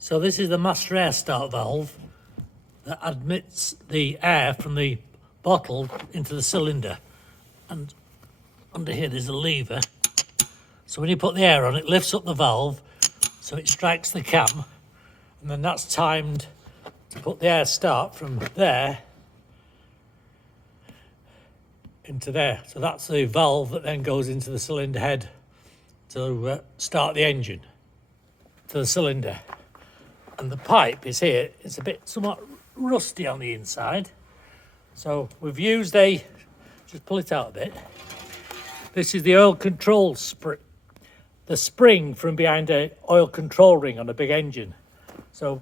So this is the master air start valve that admits the air from the bottle into the cylinder, and under here there's a lever, so when you put the air on it lifts up the valve so it strikes the cam, and then that's timed to put the air start from there into there. So that's the valve that then goes into the cylinder head to start the engine to the cylinder. And the pipe is here. It's a bit somewhat rusty on the inside, so we've used just pull it out a bit. This is the oil control spring, the spring from behind a oil control ring on a big engine. So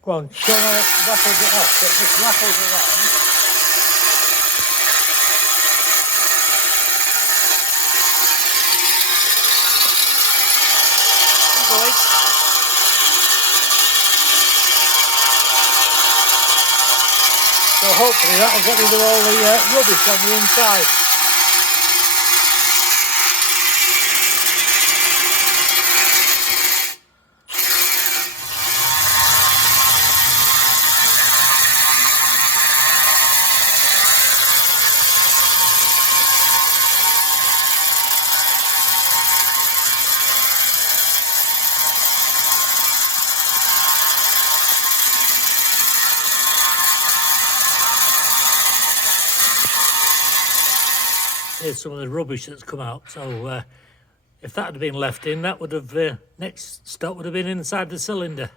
go on, show me how it rattles it off. So it just rattles around. So hopefully that'll get rid of all the rubbish on the inside. Here's some of the rubbish that's come out. So if that had been left in, that would have next stop would have been inside the cylinder.